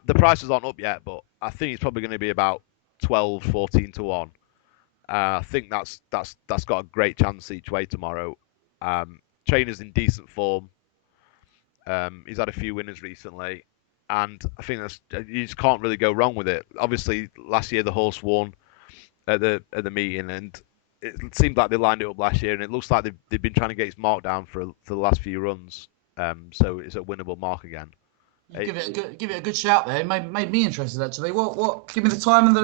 The prices aren't up yet, but I think it's probably going to be about 12, 14 to 1. I think that's got a great chance each way tomorrow. Trainer's in decent form. He's had a few winners recently, and I think you just can't really go wrong with it. Obviously, last year the horse won at the meeting, and it seemed like they lined it up last year, and it looks like they've been trying to get his mark down for the last few runs. So it's a winnable mark again. Give it a good shout there. It made me interested actually. What? Give me the time and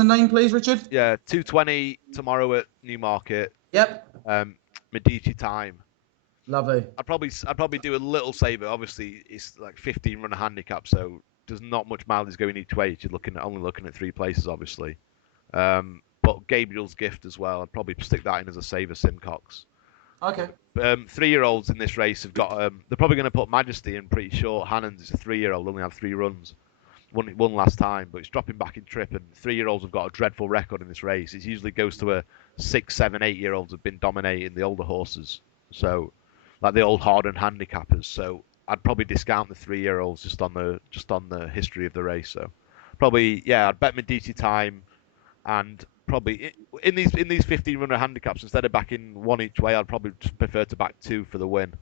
the name, please, Richard. Yeah, 2:20 tomorrow at Newmarket. Yep. Medici Time. Lovely. I'd probably do a little saver. Obviously, it's like 15 run a handicap, so there's not much mileage going each way. You're only looking at 3 places, obviously. But Gabriel's Gift as well. I'd probably stick that in as a saver. Simcox. Okay. 3-year-olds in this race have got. They're probably going to put Majesty in pretty short. Hannon's is a 3-year-old. Only had 3 runs. Won last time, but it's dropping back in trip. And 3-year-olds have got a dreadful record in this race. It usually goes to a 6, 7, 8-year-olds have been dominating the older horses. So, like the old hardened handicappers. So I'd probably discount the 3-year-olds just on the history of the race. So probably I'd bet Medici Time, and probably in these 15 runner handicaps, instead of backing 1 each way, I'd probably just prefer to back 2 for the win.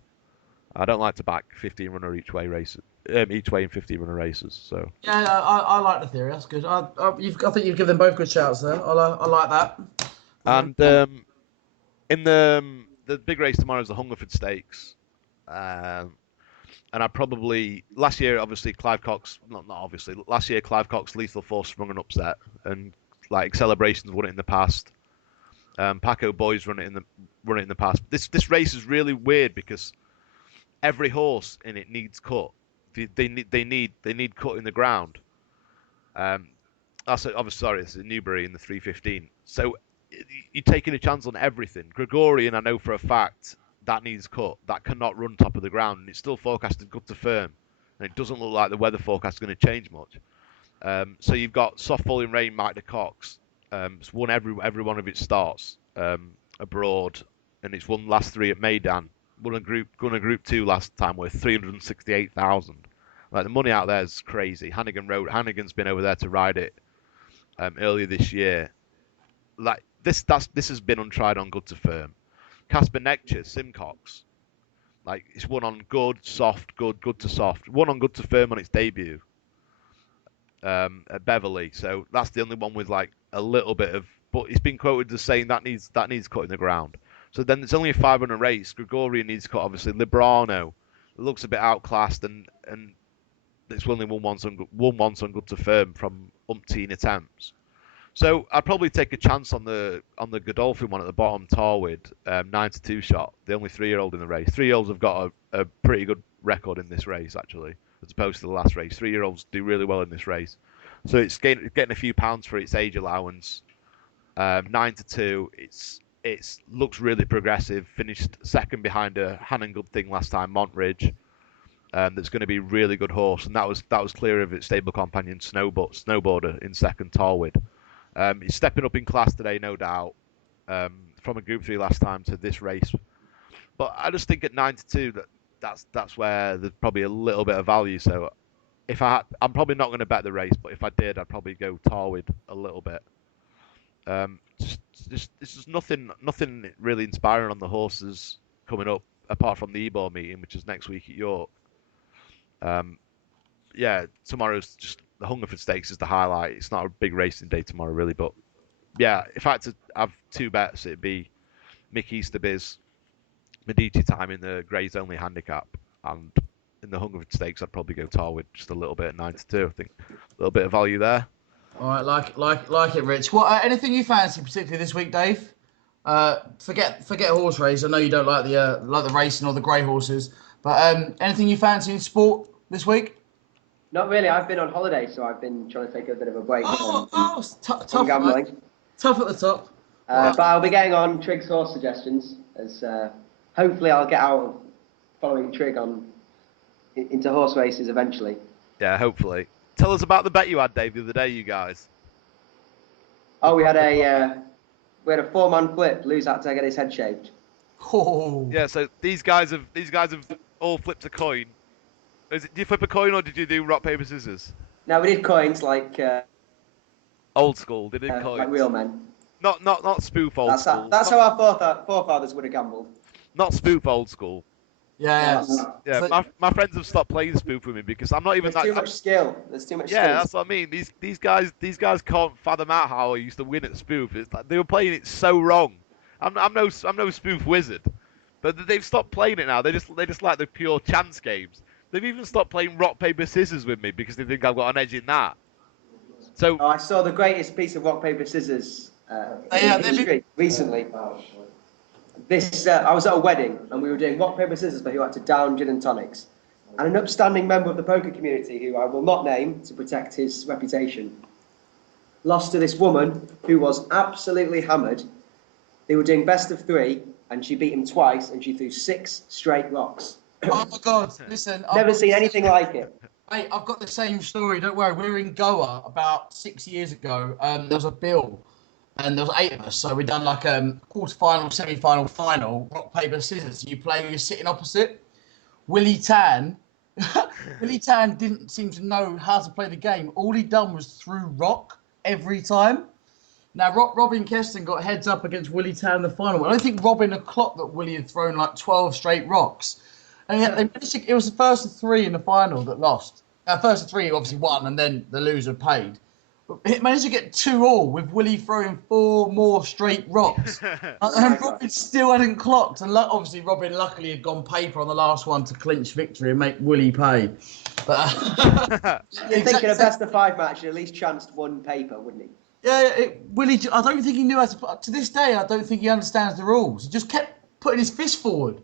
I don't like to back 15 runner each way races, each way in 15 runner races. So Yeah, I like the theory. That's good. I think you've given them both good shouts there. I like that. and in the big race tomorrow is the Hungerford Stakes. And I probably last year, obviously Clive Cox, not obviously last year Clive Cox Lethal Force sprung an upset, and like Celebrations won it in the past. Paco Boys run it in the past. This race is really weird because every horse in it needs cut. They need cut in the ground. Obviously sorry, it's Newbury in the 315. So you're taking a chance on everything. Gregorian, I know for a fact that needs cut. That cannot run top of the ground, and it's still forecasted good to firm. And it doesn't look like the weather forecast is going to change much. So you've got soft falling rain, Mike de Cox. It's won every one of its starts abroad, and it's won last 3 at Maidan. Won a group 2 last time worth 368,000. Like the money out there is crazy. Hannigan's been over there to ride it earlier this year. Like this has been untried on good to firm. Casper Nectar, Simcox, like it's won on good, soft, good to soft. Won on good to firm on its debut at Beverley. So that's the only one with like a little bit of. But it's been quoted as saying that needs cut in the ground. So then it's only a 500 race. Gregorian needs cut, obviously. Librano looks a bit outclassed, and it's only won once on good to firm from umpteen attempts. So I'd probably take a chance on the Godolphin one at the bottom, Tarwood, 9-2 shot. The only 3-year-old in the race. 3-year-olds have got a pretty good record in this race actually, as opposed to the last race. 3-year-olds do really well in this race, so it's getting a few pounds for its age allowance. 9-2. It's looks really progressive. Finished second behind a Hannon Good Thing last time, Montridge. That's going to be a really good horse, and that was clear of its stable companion Snowboarder in second, Tarwood. He's stepping up in class today, no doubt, from a Group 3 last time to this race. But I just think at 9-2 that's where there's probably a little bit of value. So I'm probably not going to bet the race, but if I did, I'd probably go Tarwood a little bit. This is nothing really inspiring on the horses coming up, apart from the Ebor meeting, which is next week at York. Yeah, tomorrow's just the Hungerford Stakes is the highlight. It's not a big racing day tomorrow, really, but yeah, if I had to have 2 bets, it'd be Mick Easterby's Medici time in the Grays Only handicap, and in the Hungerford Stakes, I'd probably go Tarwood just a little bit at 9-2. I think a little bit of value there. All right, like it, Rich. What anything you fancy particularly this week, Dave? Forget horse race. I know you don't like the racing or the grey horses, but anything you fancy in sport this week? Not really. I've been on holiday, so I've been trying to take a bit of a break. Tough gambling. Right? Tough at the top. But I'll be getting on Trigg's horse suggestions, as hopefully I'll get out of following Trigg into horse races eventually. Yeah, hopefully. Tell us about the bet you had, Dave, the other day, you guys. Oh, we had a 4-man flip. Lou's had to get his head shaved. Oh. Yeah, so these guys have all flipped a coin. Did you flip a coin or did you do rock paper scissors? No, we did coins like old school. They did coins. Like real men. Not spoof old school. That's how our forefathers would have gambled. Not spoof old school. Yeah. Yeah, my friends have stopped playing spoof with me because I'm not even There's too much skill. There's too much skill. Yeah, that's what I mean. These guys can't fathom out how I used to win at spoof. It's like they were playing it so wrong. I'm no spoof wizard, but they've stopped playing it now. They just like the pure chance games. They've even stopped playing rock paper scissors with me because they think I've got an edge in that. So I saw the greatest piece of rock paper scissors in history recently. I was at a wedding and we were doing rock paper scissors for who had to down gin and tonics, and an upstanding member of the poker community, who I will not name to protect his reputation, lost to this woman who was absolutely hammered. They were doing best of 3 and she beat him twice and she threw 6 straight rocks. Oh my God! Listen, Never seen anything like it. Hey, I've got the same story. Don't worry. We were in Goa about 6 years ago. There was a bill, and there was 8 of us. So we done like quarter-final, semi-final, final, rock paper scissors. You play who you're sitting opposite. Willie Tan. Willie Tan didn't seem to know how to play the game. All he'd done was threw rock every time. Now, Robin Keston got heads up against Willie Tan in the final. I don't think Robin had clocked that Willie had thrown like 12 straight rocks. And yet they managed to, it was the first of three in the final that lost. First of three obviously won, and then the loser paid. But it managed to get 2-2 with Willie throwing 4 more straight rocks. And Robin still hadn't clocked. And obviously Robin luckily had gone paper on the last one to clinch victory and make Willie pay. But You're thinking a best of 5 match, at least chanced 1 paper, wouldn't he? Yeah, Willie, I don't think he knew how to this day, I don't think he understands the rules. He just kept putting his fist forward.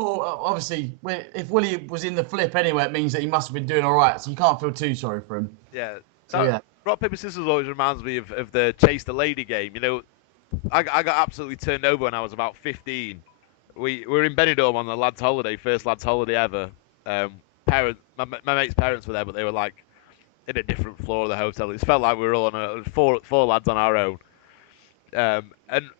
Obviously, if Willie was in the flip anyway, it means that he must have been doing all right. So you can't feel too sorry for him. Yeah. So Rock, paper, scissors always reminds me of the Chase the Lady game. You know, I got absolutely turned over when I was about 15. We were in Benidorm on the lads' holiday, first lads' holiday ever. My mate's parents were there, but they were like in a different floor of the hotel. It felt like we were all on four lads on our own. And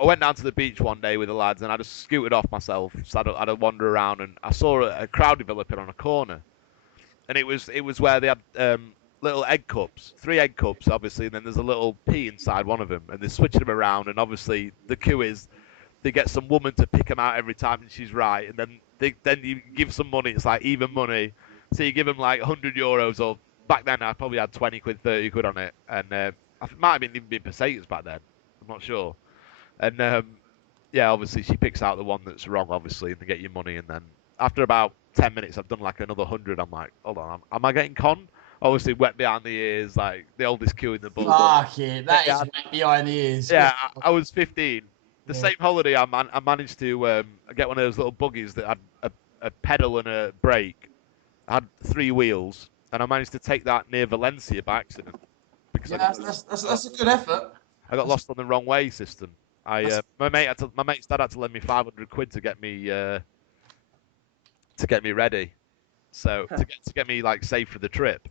I went down to the beach one day with the lads, and I just scooted off myself. So I'd wander around, and I saw a crowd developing on a corner, and it was where they had little egg cups, 3 egg cups, obviously, and then there's a little pea inside one of them, and they're switching them around, and obviously the coup is they get some woman to pick them out every time, and she's right, and then you give some money. It's like even money, so you give them like €100, or back then I probably had 20 quid, 30 quid on it, and it might have even been pesetas back then. I'm not sure. And yeah, obviously she picks out the one that's wrong, obviously, and they get your money. And then after about 10 minutes, I've done like another 100. I'm like, hold on, am I getting conned? Obviously, wet behind the ears, like the oldest queue in the book. Fuck it, that is wet behind the ears. Yeah, I was 15. The same holiday, I managed to get one of those little buggies that had a pedal and a brake. I had 3 wheels, and I managed to take that near Valencia by accident. Because that's a good effort. I got lost on the wrong way system. My mate's dad had to lend me 500 quid to get me ready, so to get me like safe for the trip.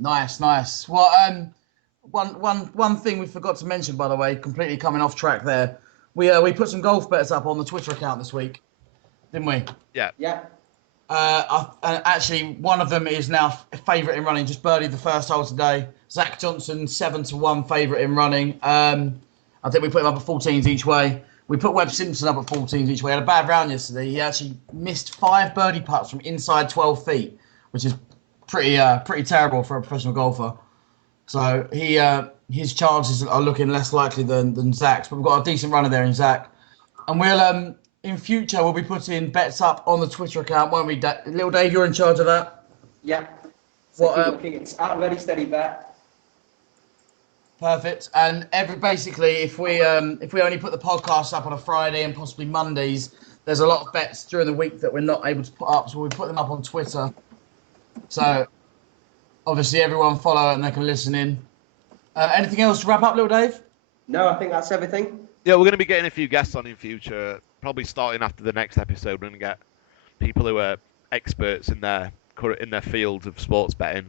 Nice. Well, one thing we forgot to mention, by the way, completely coming off track there. We put some golf bets up on the Twitter account this week, didn't we? Yeah. Yeah. Actually, one of them is now favourite in running. Just birdied the first hole today. Zach Johnson 7-1 favourite in running. I think we put him up at 14s each way. We put Webb Simpson up at 14s each way. He had a bad round yesterday. He actually missed 5 birdie putts from inside 12 feet, which is pretty terrible for a professional golfer. So his chances are looking less likely than Zach's. But we've got a decent runner there in Zach, and we'll in future we'll be putting bets up on the Twitter account, won't we? Little Dave, you're in charge of that. Yeah. So it's at Reddie Steady Bet. Perfect. And basically, if we only put the podcast up on a Friday and possibly Mondays, there's a lot of bets during the week that we're not able to put up, so we put them up on Twitter. So obviously everyone follow it and they can listen in. Anything else to wrap up, little Dave? No, I think that's everything. Yeah, we're going to be getting a few guests on in future, probably starting after the next episode. We're going to get people who are experts in their field of sports betting.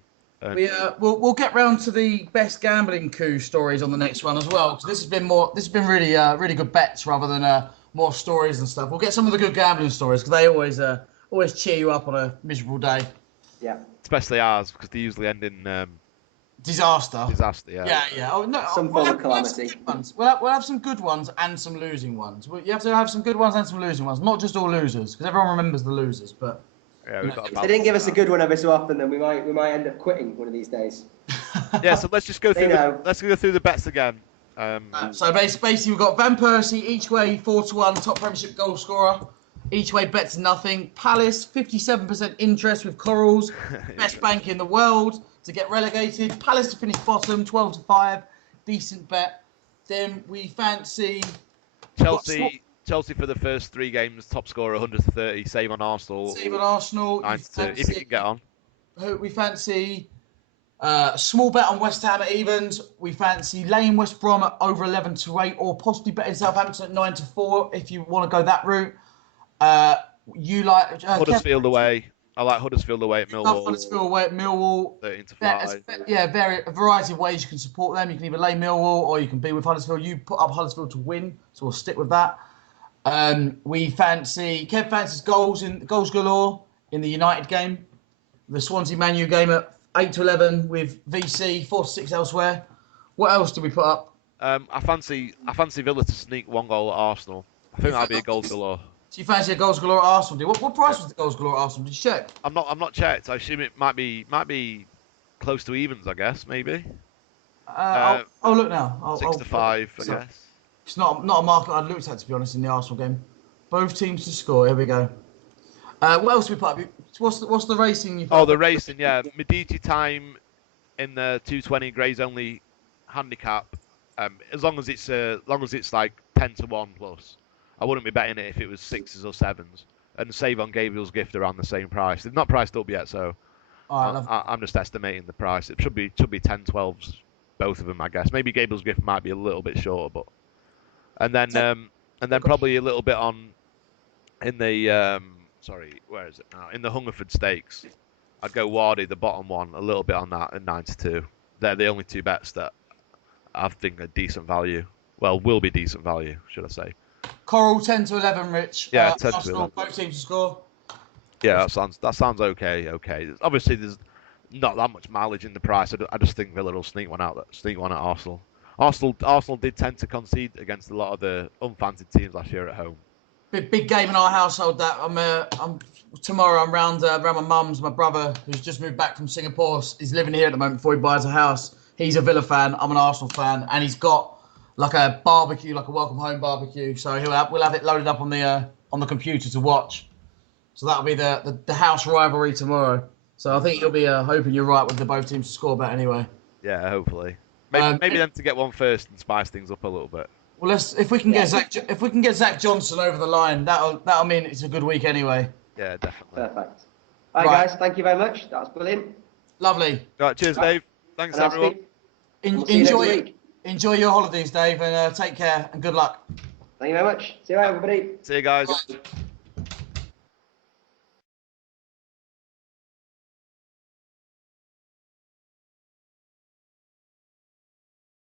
We'll get round to the best gambling coup stories on the next one as well, because this has been really good bets rather than more stories and stuff. We'll get some of the good gambling stories because they always cheer you up on a miserable day. Yeah. Especially ours, because they usually end in disaster. Yeah. Yeah. Oh no. Some form of calamity. We'll have some good ones and some losing ones. You have to have some good ones and some losing ones, not just all losers, because everyone remembers the losers, but. Yeah, if they didn't give us a good one every so often, then we might end up quitting one of these days. Yeah, so let's just go through. Let's go through the bets again. So basically, we've got Van Persie each way 4-1, top Premiership goal scorer. Each way bets nothing. Palace 57% interest with Corals, best bank in the world to get relegated. Palace to finish bottom 12-5, decent bet. Then we fancy Chelsea for the first 3 games, top scorer 130, save on Arsenal. 9-2, if you can get on. We fancy small bet on West Ham at evens. We fancy Lane West Brom at over 11-8, or possibly betting Southampton at 9-4 if you want to go that route. You like Huddersfield away. I like Huddersfield away at Millwall. Huddersfield away at Millwall. 13-5. A variety of ways you can support them. You can either lay Millwall or you can be with Huddersfield. You put up Huddersfield to win, so we'll stick with that. Kev fancies goals galore in the United game, the Swansea Man U game at 8-11 with VC, 4-6 elsewhere. What else do we put up? I fancy Villa to sneak 1 goal at Arsenal. I think that'll be a goals galore. So you fancy a goals galore at Arsenal? Do you? What price was the goals galore at Arsenal? Did you check? I'm not checked. I assume it might be close to evens. I guess maybe. I'll look now. 6-5, I guess. It's not a market I'd looked at, to be honest, in the Arsenal game. Both teams to score. Here we go. What else we put up? What's the racing you put up? Oh, the racing, yeah. Medici time in the 220 Grays only handicap. As long as it's like 10-1 plus. I wouldn't be betting it if it was 6s or 7s. And save on Gabriel's gift around the same price. They've not priced up yet, so I'm just estimating the price. It should be 10-12s, both of them, I guess. Maybe Gabriel's gift might be a little bit shorter, but and then probably a little bit on in the where is it now? In the Hungerford Stakes, I'd go Wardy, the bottom one, a little bit on that at 9-2. They're the only two bets that I think are decent value. Well, will be decent value, should I say? Coral 10-11, Rich. Yeah, 10 to Arsenal, 11. both teams to score. Yeah, that sounds okay. Okay, obviously there's not that much mileage in the price. I just think Villa will sneak one at Arsenal. Arsenal did tend to concede against a lot of the unfancied teams last year at home. Big game in our household. That tomorrow. I'm round my mum's. My brother, who's just moved back from Singapore, is living here at the moment before he buys a house. He's a Villa fan. I'm an Arsenal fan, and he's got like a barbecue, like a welcome home barbecue. So we'll have it loaded up on the computer to watch. So that'll be the house rivalry tomorrow. So I think you'll be hoping you're right with the both teams to score bet anyway. Yeah, hopefully. Maybe them to get one first and spice things up a little bit. Well, if we can get Zach Johnson over the line, that'll mean it's a good week anyway. Yeah, definitely. Perfect. All right, guys. Thank you very much. That was brilliant. Lovely. Right, cheers, Dave. Thanks, everyone. Enjoy your holidays, Dave, and take care and good luck. Thank you very much. See you later, everybody. See you guys. Bye.